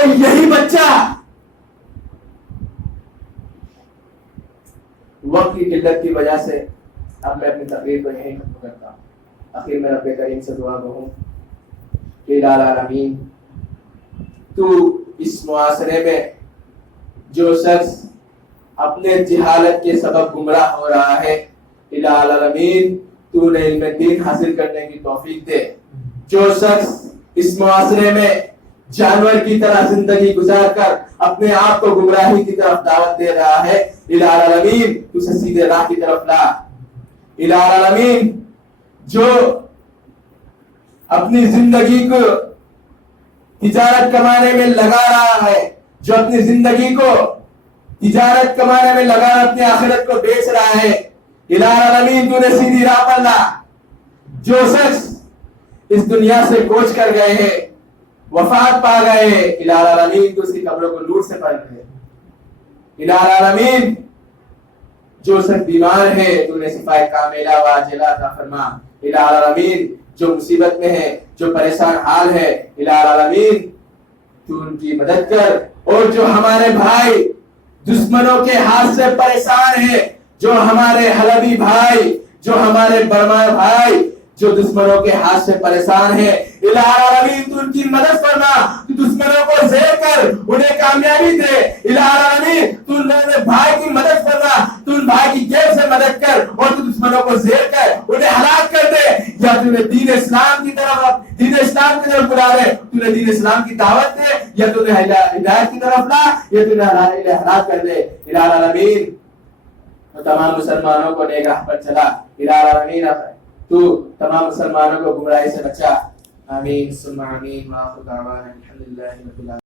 اور یہی بچہ وقت کی قلت کی وجہ سے اب میں اپنی تقریر کو یہیں ختم کرتا ہوں. آخر میں رب کریم سے دعا کہوں کہ الہ العالمین تو اس معاشرے میں جو شخص اپنے جہالت کے سبب گمراہ ہو رہا ہے، الہ العالمین تو نے علم دین حاصل کرنے کی توفیق دے. جو شخص اس معاشرے میں جانور کی طرح زندگی گزار کر اپنے آپ کو گمراہی کی طرف دعوت دے رہا ہے، الہ العالمین تو اسے سیدھے راہ کی طرف لا. الہ العالمین جو اپنی زندگی کو تجارت کمانے میں لگا رہا ہے، جو اپنی زندگی کو تجارت کمانے میں لگا اپنی آخرت کو بیچ رہا ہے، الہ العالمین تو نے سیدھی راہ پر لا. جو شخص اس دنیا سے کوچ کر گئے ہیں، وفات پا گئے ہیں، الہ العالمین تو اس کی قبروں کو نور سے بھر دے. الہ العالمین جو شخص بیمار ہے تو نے شفائے کاملہ واجلہ عطا فرما. الہ العالمین جو مصیبت میں ہے، جو پریشان حال ہے، الہ العالمین تو ان کی مدد کر. اور جو ہمارے بھائی دشمنوں کے ہاتھ سے پریشان ہیں، جو ہمارے حلبی بھائی، جو ہمارے برما بھائی جو دشمنوں کے ہاتھ سے پریشان ہیں، الہ العالمین تو ان کی مدد فرما. تو دشمنوں کو زیر کر انہیں کامیابی دے. الہ العالمین تو ان بھائی کی مدد فرما، تو ان بھائی کی جیب سے مدد کر اور تو دشمنوں کو زیر کر انہیں ہلاک کر دے. یا تو نے دین اسلام کی طرف بلا رہے، تو نے دین اسلام کی دعوت دے، یا تو نے ہدایت کی طرف لا، یا تو نے ہلاک کر دے. الہ العالمین تمام مسلمانوں کو نیک راہ پر چلا. الہ العالمین تو تمام مسلمانوں کو گمراہی سے بچا. آمین ثم آمین. وآخر دعوانا الحمدللہ رب العالمین.